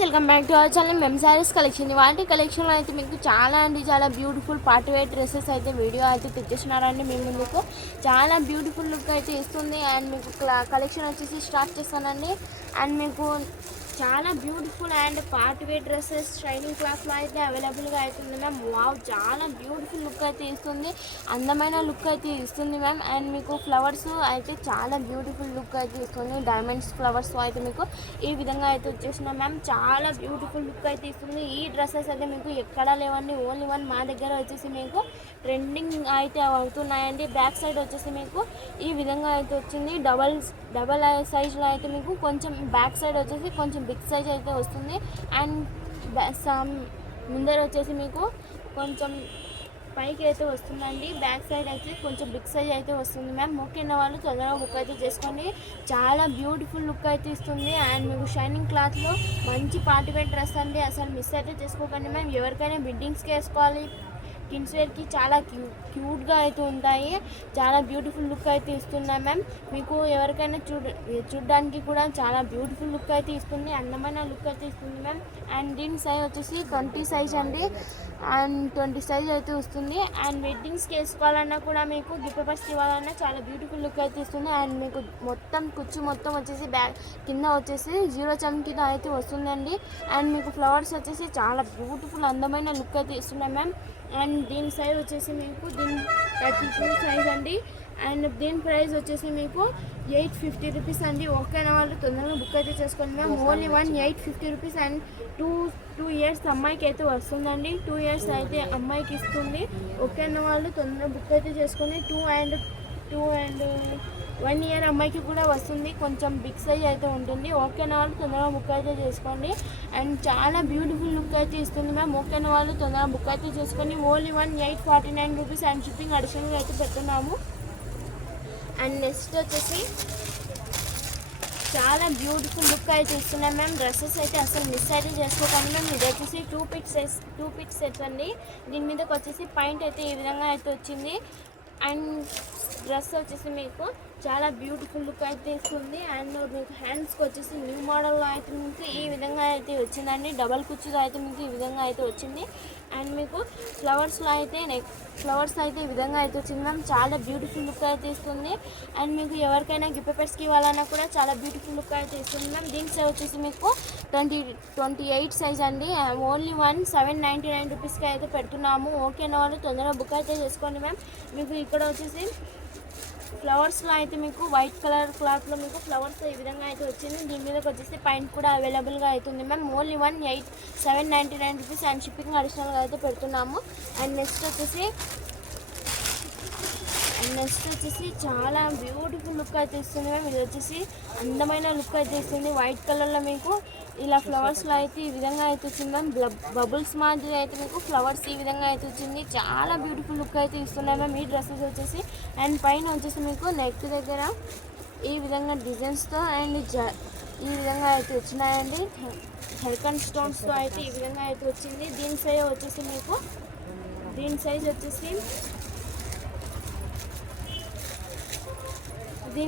Welcome back to our channel ma'am saris collection. వాటి కలెక్షన్లో అయితే మీకు చాలా బ్యూటిఫుల్ పార్టీ వేర్ డ్రెస్సెస్ అయితే వీడియో అయితే తెచ్చేస్తున్నారండి. మీ ముందుకు చాలా బ్యూటిఫుల్ లుక్ అయితే ఇస్తుంది. అండ్ మీకు కలెక్షన్ వచ్చేసి స్టార్ట్ చేస్తానండి. అండ్ మీకు చాలా beautiful and party wear dresses shining క్లాత్లో అయితే అవైలబుల్గా అవుతుంది మ్యామ్. వావ్, చాలా బ్యూటిఫుల్ లుక్ అయితే ఇస్తుంది, అందమైన లుక్ అయితే ఇస్తుంది మ్యామ్. అండ్ మీకు ఫ్లవర్స్ అయితే చాలా బ్యూటిఫుల్ లుక్ అయితే ఇస్తుంది. డైమండ్స్ ఫ్లవర్స్ అయితే మీకు ఈ విధంగా అయితే వచ్చేసిన మ్యామ్. చాలా బ్యూటిఫుల్ లుక్ అయితే ఇస్తుంది. ఈ డ్రెస్సెస్ అయితే మీకు ఎక్కడా లేవండి, ఓన్లీ వన్ మా దగ్గర వచ్చేసి మీకు ట్రెండింగ్ అయితే అవుతున్నాయండి. బ్యాక్ సైడ్ వచ్చేసి మీకు ఈ విధంగా అయితే వచ్చింది. డబల్ సైజ్లో అయితే మీకు కొంచెం బ్యాక్ సైడ్ వచ్చేసి కొంచెం బిగ్ సైజ్ అయితే వస్తుంది. అండ్ ముందర వచ్చేసి మీకు కొంచెం పైకి అయితే వస్తుందండి. బ్యాక్ సైడ్ అయితే కొంచెం బిగ్ సైజ్ అయితే వస్తుంది మ్యామ్. ముఖ్యమైన వాళ్ళు తొందరగా బుక్ అయితే చేసుకోండి. చాలా బ్యూటిఫుల్ లుక్ అయితే ఇస్తుంది. అండ్ మీకు షైనింగ్ క్లాత్లో మంచి పార్టీ వేర్ డ్రెస్ అండి, అసలు మిస్ అయితే చేసుకోకండి మ్యామ్. ఎవరికైనా వెడ్డింగ్స్కి వేసుకోవాలి, కిడ్స్ వేర్కి చాలా క్యూట్గా అయితే ఉంటాయి. చాలా బ్యూటిఫుల్ లుక్ అయితే ఇస్తున్నాయి మ్యామ్. మీకు ఎవరికైనా చూడడానికి కూడా చాలా బ్యూటిఫుల్ లుక్ అయితే ఇస్తుంది, అందమైన లుక్ అయితే ఇస్తుంది మ్యామ్. అండ్ దీని సైజ్ వచ్చేసి 20 సైజ్ అండి. అండ్ 20 సైజ్ అయితే వస్తుంది. అండ్ వెడ్డింగ్స్కి వేసుకోవాలన్నా కూడా మీకు గిఫ్ట్ పర్పస్కి ఇవ్వాలన్నా చాలా బ్యూటిఫుల్ లుక్ అయితే ఇస్తుంది. అండ్ మీకు మొత్తం కుచ్చు మొత్తం వచ్చేసి బ్యాక్ కింద వచ్చేసి 0 చమ్కీద అయితే వస్తుందండి. అండ్ మీకు ఫ్లవర్స్ వచ్చేసి చాలా బ్యూటిఫుల్ అందమైన లుక్ అయితే ఇస్తున్నాయి మ్యామ్. అండ్ దీని సైజ్ వచ్చేసి మీకు 32 సైజ్ అండి. అండ్ దీని ప్రైస్ వచ్చేసి మీకు 850 రూపీస్ అండి. ఓకేనా వాళ్ళు తొందరగా బుక్ అయితే చేసుకోండి ma'am. Only 850 rupees. And two years అమ్మాయికి అయితే వస్తుందండి. 2 ఇయర్స్ అయితే అమ్మాయికి ఇస్తుంది. ఓకేనా వాళ్ళు తొందరగా బుక్ అయితే చేసుకొని 2 అండ్ 1 ఇయర్ అమ్మాయికి కూడా వస్తుంది. కొంచెం బిగ్ సైజ్ అయితే ఉంటుంది. ఓకేనా వాళ్ళు తొందరగా బుక్ అయితే చేసుకోండి. అండ్ చాలా బ్యూటిఫుల్ లుక్ అయితే ఇస్తుంది మ్యామ్. ఓకేనా వాళ్ళు తొందరగా బుక్ అయితే చేసుకొని ఓన్లీ 849 రూపీస్ అండ్ షిప్పింగ్ అడిషనల్గా అయితే పెడుతున్నాము. అండ్ నెక్స్ట్ వచ్చేసి చాలా బ్యూటిఫుల్ లుక్ అయితే ఇస్తున్నాం మ్యామ్. డ్రెస్సెస్ అయితే అసలు మిస్ అయితే చేసుకోకండి మ్యామ్. ఇది వచ్చేసి 2 పిట్ సెట్స్ అండి. దీని మీదకి వచ్చేసి పాయింట్ అయితే ఈ విధంగా అయితే వచ్చింది. అండ్ డ్రెస్ వచ్చేసి మీకు చాలా బ్యూటిఫుల్ లుక్ అయితే ఇస్తుంది. అండ్ మీకు హ్యాండ్స్కి వచ్చేసి న్యూ మోడల్లో అయితే మీకు ఈ విధంగా అయితే వచ్చిందండి. డబల్ కుచ్చుగా అయితే మీకు ఈ విధంగా అయితే వచ్చింది. అండ్ మీకు ఫ్లవర్స్లో అయితే ఫ్లవర్స్ అయితే ఈ విధంగా అయితే వచ్చింది మ్యామ్. చాలా బ్యూటిఫుల్ లుక్ అయితే ఇస్తుంది. అండ్ మీకు ఎవరికైనా గిఫ్ట్ పేపర్స్కి ఇవ్వాలన్నా కూడా చాలా బ్యూటిఫుల్ లుక్ అయితే ఇస్తుంది మ్యామ్. దీని సైజ్ వచ్చేసి మీకు 28 సైజ్ అండి. ఓన్లీ 799 రూపీస్కి అయితే పెడుతున్నాము. ఓకేనా వాళ్ళు తొందరగా బుక్ అయితే చేసుకోండి మ్యామ్. మీకు ఇక్కడ వచ్చేసి ఫ్లవర్స్లో అయితే మీకు వైట్ కలర్ క్లాత్లో మీకు ఫ్లవర్స్ ఈ విధంగా అయితే వచ్చింది. దీని మీదకి వచ్చేసి పాయింట్ కూడా అవైలబుల్గా అవుతుంది ma'am. Only 799 rupees and shipping అడిషనల్గా అయితే పెడుతున్నాము. అండ్ నెక్స్ట్ వచ్చేసి చాలా బ్యూటిఫుల్ లుక్ అయితే ఇస్తుంది మ్యామ్. ఇది వచ్చేసి అందమైన లుక్ అయితే ఇస్తుంది. వైట్ కలర్లో మీకు ఇలా ఫ్లవర్స్లో అయితే ఈ విధంగా అయితే వచ్చింది మ్యామ్. బబుల్స్ మాదిరి అయితే మీకు ఫ్లవర్స్ ఈ విధంగా అయితే వచ్చింది. చాలా బ్యూటిఫుల్ లుక్ అయితే ఇస్తున్నాయి మ్యామ్ ఈ డ్రెస్సెస్ వచ్చేసి. అండ్ పైన వచ్చేసి మీకు నెక్ దగ్గర ఈ విధంగా డిజైన్స్తో అండ్ ఈ విధంగా అయితే వచ్చినాయండి. హెర్కన్ స్టోన్స్తో అయితే ఈ విధంగా అయితే వచ్చింది. దీని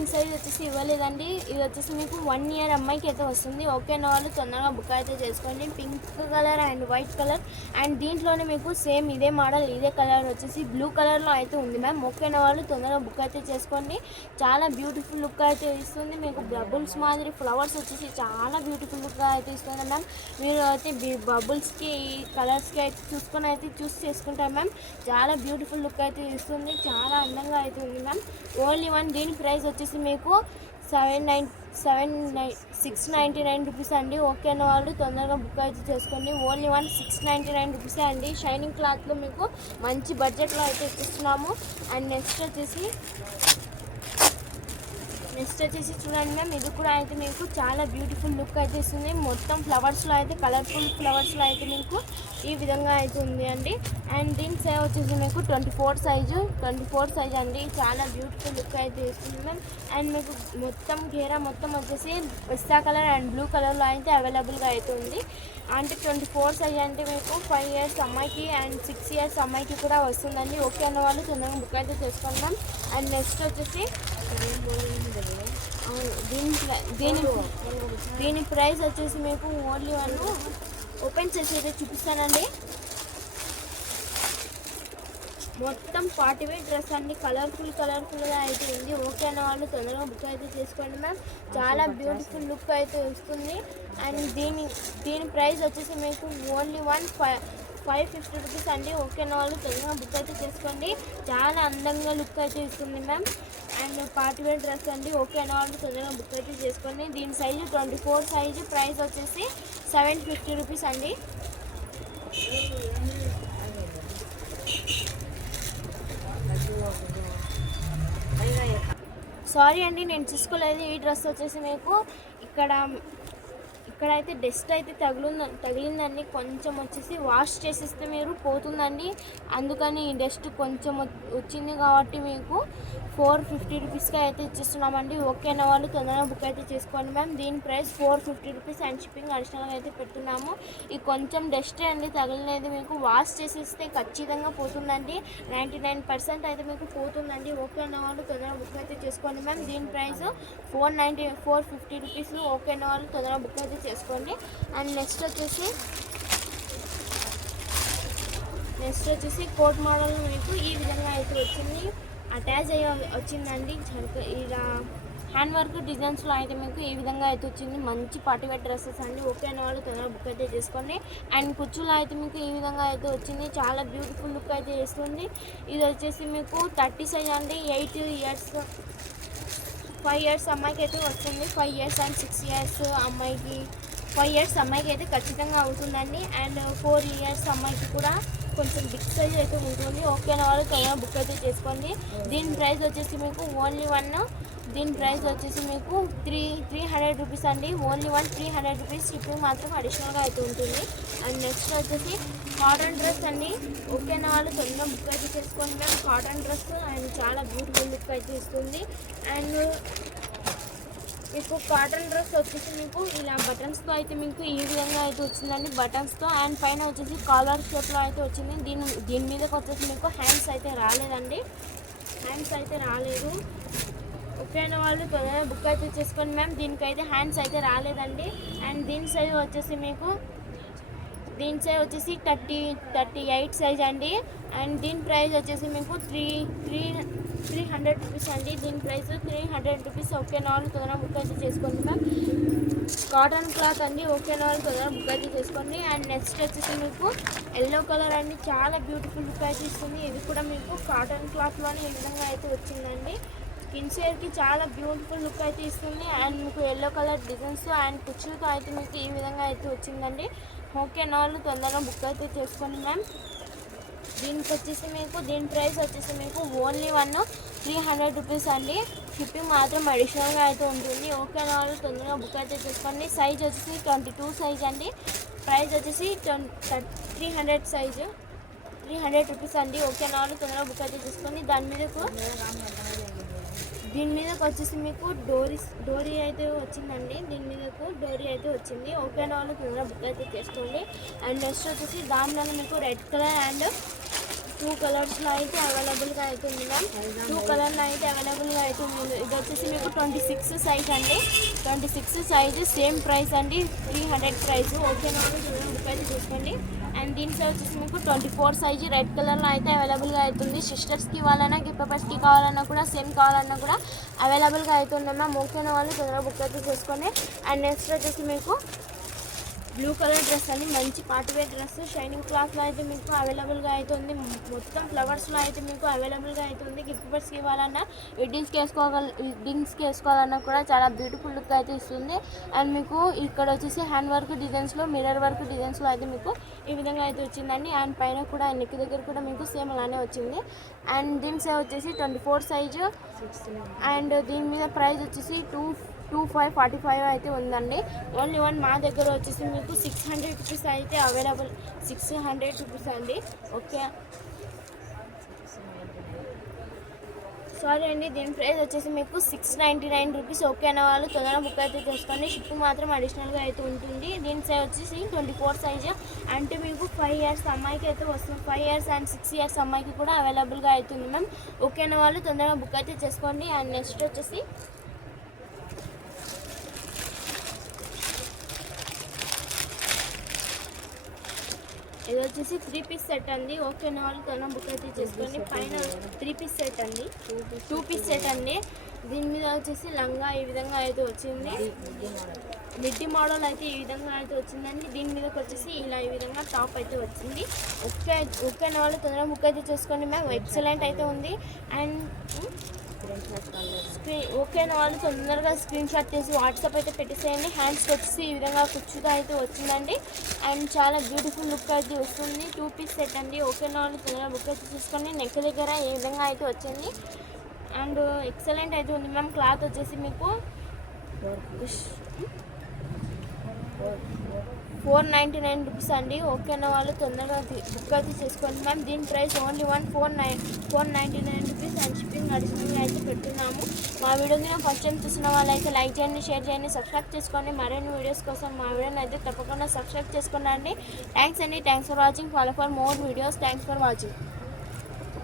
సైజ్ వచ్చేసి ఇవ్వలేదండి. ఇది వచ్చేసి మీకు 1 ఇయర్ అమ్మాయికి అయితే వస్తుంది. ఓకేనా వాళ్ళు తొందరగా బుక్ అయితే చేసుకోండి. Pink colour and white colour. And దీంట్లోనే మీకు సేమ్ ఇదే మోడల్ ఇదే కలర్ వచ్చేసి బ్లూ కలర్లో అయితే ఉంది మ్యామ్. ఓకేనా వాళ్ళు తొందరగా బుక్ అయితే చేసుకోండి. చాలా బ్యూటిఫుల్ లుక్ అయితే ఇస్తుంది. మీకు బబుల్స్ మాదిరి ఫ్లవర్స్ వచ్చేసి చాలా బ్యూటిఫుల్ లుక్ అయితే ఇస్తుంది మ్యామ్. మీరు అయితే బబుల్స్కి ఈ కలర్స్కి అయితే చూస్ చేసుకుంటారు మ్యామ్. చాలా బ్యూటిఫుల్ లుక్ అయితే ఇస్తుంది. చాలా అందంగా అయితే ఉంది మ్యామ్. ఓన్లీ దీని ప్రైస్ వచ్చేసి మీకు 699 రూపీస్ అండి. ఓకేనా వాళ్ళు తొందరగా బుక్ అయితే చేసుకోండి. ఓన్లీ 699 రూపీస్ అండి. షైనింగ్ క్లాత్లో మీకు మంచి బడ్జెట్లో అయితే ఇస్తున్నాము. అండ్ నెక్స్ట్ వచ్చేసి చూడండి మ్యామ్. ఇది కూడా అయితే మీకు చాలా బ్యూటిఫుల్ లుక్ అయితే ఇస్తుంది. మొత్తం ఫ్లవర్స్లో అయితే కలర్ఫుల్ ఫ్లవర్స్లో అయితే మీకు ఈ విధంగా అయితే ఉంది అండి. అండ్ దీని సైజ్ వచ్చేసి మీకు 24 సైజ్ అండి. చాలా బ్యూటిఫుల్ లుక్ అయితే ఇస్తుంది మ్యామ్. అండ్ మీకు గేరా మొత్తం వచ్చేసి పిస్తా కలర్ అండ్ బ్లూ కలర్లో అయితే అవైలబుల్గా అయితే ఉంది. అంటే 24 సైజ్ అంటే మీకు 5 ఇయర్స్ అమ్మాయికి అండ్ 6 ఇయర్స్ అమ్మాయికి కూడా వస్తుందండి. ఓకే అన్న వాళ్ళు తొందరగా బుక్ అయితే చేసుకుందాం. అండ్ నెక్స్ట్ వచ్చేసి దీని ప్రైస్ వచ్చేసి మీకు ఓన్లీ వన్ ఓపెన్ చేసి అయితే చూపిస్తానండి. మొత్తం పార్టీ వేర్ డ్రెస్ అండి, కలర్ఫుల్గా అయితే ఉంది. ఓకే అన్న వాళ్ళు తొందరగా బుక్ అయితే చేసుకోండి మ్యామ్. చాలా బ్యూటిఫుల్ లుక్ అయితే వస్తుంది. అండ్ దీని ప్రైస్ వచ్చేసి మీకు ఓన్లీ 550 రూపీస్ అండి. ఓకే అన్న వాళ్ళు తొందరగా బుక్ అయితే చేసుకోండి. చాలా అందంగా లుక్ అయితే ఇస్తుంది ma'am. And party wear dress అండి. ఓకే అన్న వాళ్ళు తొందరగా బుక్ అయితే చేసుకోండి. దీని సైజు 24 సైజు. ప్రైస్ వచ్చేసి 750 రూపీస్ అండి. సారీ అండి, నేను చూసుకోలేదు. ఈ డ్రెస్ వచ్చేసి మీకు ఇక్కడైతే డస్ట్ అయితే తగిలిందండి. కొంచెం వచ్చేసి వాష్ చేసేస్తే మీరు పోతుందండి. అందుకని ఈ డస్ట్ కొంచెం వచ్చింది కాబట్టి మీకు 450 రూపీస్కి అయితే ఇచ్చిస్తున్నామండి. ఓకే అన్న వాళ్ళు తొందరగా బుక్ అయితే చేసుకోండి మ్యామ్. దీని ప్రైస్ 450 రూపీస్ అండ్ షిప్పింగ్ అడిషనల్గా అయితే పెడుతున్నాము. ఈ కొంచెం డస్ట్ అండి తగిలినది, మీకు వాష్ చేసేస్తే ఖచ్చితంగా పోతుందండి. 99% అయితే మీకు పోతుందండి. ఓకే అన్న వాళ్ళు తొందరగా బుక్ అయితే చేసుకోండి మ్యామ్. దీని ప్రైస్ 450 రూపీస్. ఓకే అన్న వాళ్ళు తొందరగా బుక్ అయితే చేసుకోండి. అండ్ నెక్స్ట్ వచ్చేసి కోట్ మోడల్ మీకు ఈ విధంగా అయితే వచ్చింది. అటాచ్ అయ్యి వచ్చిందండి. ఇలా హ్యాండ్ వర్క్ డిజైన్స్లో అయితే మీకు ఈ విధంగా అయితే వచ్చింది. మంచి పార్టీ వేర్ డ్రెస్సెస్ అండి. ఓకే అన్న వాళ్ళు తొందరగా బుక్ అయితే చేసుకోండి. అండ్ కుచ్చులో అయితే మీకు ఈ విధంగా అయితే వచ్చింది. చాలా బ్యూటిఫుల్ లుక్ అయితే చేస్తుంది. ఇది వచ్చేసి మీకు 30 సైజ్ అండి. 8 ఇయర్స్ 5 ఇయర్స్ అమ్మాయికి అయితే వస్తుంది. 5 ఇయర్స్ అండ్ 6 ఇయర్స్ అమ్మాయికి 5 ఇయర్స్ అమ్మాయికి అయితే ఖచ్చితంగా అవుతుందండి. అండ్ 4 ఇయర్స్ అమ్మాయికి కూడా కొంచెం బిగ్ సైజ్ అయితే ఉంటుంది. ఓకే అన్న వాళ్ళు త్వరగా బుక్ అయితే చేసుకోండి. దీని ప్రైస్ వచ్చేసి మీకు ఓన్లీ దీని ప్రైస్ వచ్చేసి మీకు 300 రూపీస్ అండి. Only 300 rupees. షిప్పింగ్ మాత్రం అడిషనల్గా అయితే ఉంటుంది. అండ్ నెక్స్ట్ వచ్చేసి కాటన్ డ్రెస్ అండి. ఓకే అన్న వాళ్ళు తొందరగా బుక్ అయితే చేసుకోండి మ్యామ్. కాటన్ డ్రెస్ అండ్ చాలా బ్యూటిఫుల్ లుక్ అయితే ఇస్తుంది. అండ్ మీకు కాటన్ డ్రెస్ వచ్చేసి మీకు ఇలా బటన్స్తో అయితే మీకు ఈ విధంగా అయితే వచ్చిందండి. బటన్స్తో అండ్ పైన వచ్చేసి కాలర్ షేప్లో అయితే వచ్చింది. దీని మీదకి వచ్చేసి మీకు హ్యాండ్స్ అయితే రాలేదండి. ఓకే అన్న వాళ్ళు త్వరగా బుక్ అయితే చేసుకోండి మ్యామ్. దీనికైతే హ్యాండ్స్ అయితే రాలేదండి. అండ్ దీని సైజ్ వచ్చేసి 38 సైజ్ అండి. అండ్ దీని ప్రైస్ వచ్చేసి మీకు 300 రూపీస్ అండి. దీని ప్రైస్ 300 రూపీస్. ఓకే అన్న వాళ్ళు త్వరగా బుక్ అయితే చేసుకోండి మ్యామ్. కాటన్ క్లాత్ అండి. ఓకే అన్న వాళ్ళు త్వరగా బుక్ అయితే చేసుకోండి. అండ్ నెక్స్ట్ వచ్చేసి మీకు ఎల్లో కలర్ అండి. చాలా బ్యూటిఫుల్ లుక్ అయితే ఇస్తుంది. ఇది కూడా మీకు కాటన్ క్లాత్లోనే ఈ విధంగా అయితే వచ్చిందండి. స్కిన్ షేర్కి చాలా బ్యూటిఫుల్ లుక్ అయితే ఇస్తుంది. అండ్ మీకు ఎల్లో కలర్ డిజైన్స్ అండ్ కుచ్చులతో అయితే మీకు ఈ విధంగా అయితే వచ్చిందండి. ఓకే అన్న వాళ్ళు తొందరగా బుక్ అయితే చేసుకోండి మ్యామ్. దీని ప్రైస్ వచ్చేసి మీకు ఓన్లీ 300 రూపీస్ అండి. షిప్పింగ్ మాత్రం అడిషనల్గా అయితే ఉంటుంది. ఓకే అన్న వాళ్ళు తొందరగా బుక్ అయితే చేసుకోండి. సైజ్ వచ్చేసి 22 సైజ్ అండి. ప్రైస్ వచ్చేసి 300 సైజు 300 రూపీస్ అండి. ఓకే అన్న వాళ్ళు తొందరగా బుక్ అయితే చేసుకోండి. దీని మీదకి వచ్చేసి మీకు డోరీ అయితే వచ్చిందండి. ఓకే అన్న వాళ్ళు తొందరగా బుక్ అయితే చేసుకోండి. అండ్ నెక్స్ట్ వచ్చేసి దానిలో మీకు రెడ్ కలర్ అండ్ 2 కలర్స్లో అయితే అవైలబుల్గా అయితే ఉంది మ్యామ్. 2 కలర్లో అయితే అవైలబుల్గా అయితే ఉంది. ఇది వచ్చేసి మీకు 26 సైజ్ అండి. 26 సైజు సేమ్ ప్రైస్ అండి. 300 ప్రైస్. ఓకే అన్న వాళ్ళు తొందరగా బుక్ అయితే చేసుకోండి. అండ్ దీని సైజ్ వచ్చేసి మీకు 24 సైజు రెడ్ కలర్లో అయితే అవైలబుల్గా అవుతుంది. సిస్టర్స్కి ఇవ్వాలన్నా గిఫ్ట్ పర్పస్కి కావాలన్నా కూడా సేమ్ కావాలన్నా కూడా అవైలబుల్గా అవుతుంది మ్యామ్. ఓకే అన్న వాళ్ళు తొందరగా బుక్ అయితే చేసుకోండి. అండ్ నెక్స్ట్ వచ్చేసి మీకు బ్లూ కలర్ డ్రెస్ అండి. మంచి పార్టీ వేర్ డ్రెస్ షైనింగ్ క్లాత్లో అయితే మీకు అవైలబుల్గా అవుతుంది. మొత్తం ఫ్లవర్స్లో అయితే మీకు అవైలబుల్గా అవుతుంది. గిఫ్ట్ పర్పస్కి ఇవ్వాలన్నా వెడ్డింగ్స్కి వేసుకోవాలన్నా కూడా చాలా బ్యూటిఫుల్ లుక్ అయితే ఇస్తుంది. అండ్ మీకు ఇక్కడ వచ్చేసి హ్యాండ్ వర్క్ డిజైన్స్లో మిర్రర్ వర్క్ డిజైన్స్లో అయితే మీకు ఈ విధంగా అయితే వచ్చిందండి. అండ్ పైన కూడా నెక్ దగ్గర కూడా మీకు సేమ్ అలానే వచ్చింది. అండ్ దీని సైజ్ వచ్చేసి 24 సైజు. అండ్ దీని మీద ప్రైస్ వచ్చేసి 2545 అయితే ఉందండి. ఓన్లీ మా దగ్గర వచ్చేసి మీకు 600 రూపీస్ అయితే అవైలబుల్. 600 రూపీస్ అండి. ఓకే సారీ అండి. దీని ప్రైస్ వచ్చేసి మీకు 699 రూపీస్. ఓకే అన్న వాళ్ళు తొందరగా బుక్ అయితే చేసుకోండి. షిప్ మాత్రం అడిషనల్గా అయితే ఉంటుంది. దీని సైజ్ వచ్చేసి 24 సైజు. అంటే మీకు 5 ఇయర్స్ అమ్మాయికి అయితే వస్తుంది. 5 ఇయర్స్ అండ్ 6 ఇయర్స్ అమ్మాయికి కూడా అవైలబుల్గా అవుతుంది మ్యామ్. ఓకే అన్న వాళ్ళు తొందరగా బుక్ అయితే చేసుకోండి. అండ్ నెక్స్ట్ వచ్చేసి ఇది వచ్చేసి 3 పీస్ సెట్ అండి. ఓకే నా వాళ్ళు తన బుక్ అయితే చేసుకోండి. పైన 3 పీస్ సెట్ అండి, 2 పీస్ సెట్ అండి. దీని మీద వచ్చేసి లంగా ఈ విధంగా అయితే వచ్చింది. మిడ్డీ మోడల్ అయితే ఈ విధంగా అయితే వచ్చిందండి. దీని మీదకి వచ్చేసి ఇలా ఈ విధంగా టాప్ అయితే వచ్చింది. ఓకే ఓకే నా వాళ్ళు తొందరగా బుక్ అయితే చేసుకోండి మ్యామ్. ఎక్సలెంట్ అయితే ఉంది. అండ్ ఓకే నా వాళ్ళు తొందరగా స్క్రీన్ షాట్ చేసి వాట్సాప్ అయితే పెట్టేసేయండి. హ్యాండ్స్కి వచ్చేసి ఈ విధంగా కుచ్చుగా అయితే వచ్చిందండి. అండ్ చాలా బ్యూటిఫుల్ లుక్ అయితే వస్తుంది. 2 పీస్ సెట్ అండి. ఓకే నా వాళ్ళు తొందరగా బుక్ అయితే చూసుకోండి. నెక్ దగ్గర ఈ విధంగా అయితే వచ్చింది. అండ్ ఎక్సలెంట్ అయితే ఉంది మ్యామ్. క్లాత్ వచ్చేసి మీకు 499 రూపీస్ అండి. ఓకేనా వాళ్ళు తొందరగా బుక్ అయితే చేసుకోండి మ్యామ్. దీని price only 499 rupees and shipping additional అయితే పెడుతున్నాము. మా వీడియోని ఫస్ట్ టైం చూసిన వాళ్ళైతే లైక్ చేయండి, షేర్ చేయండి, సబ్స్క్రైబ్ చేసుకోండి. మరిన్ని వీడియోస్ కోసం మా వీడియోని అయితే తప్పకుండా సబ్స్క్రైబ్ చేసుకోండి అండి. థ్యాంక్స్ అండి. Thanks for watching. Follow for more videos. Thanks for watching.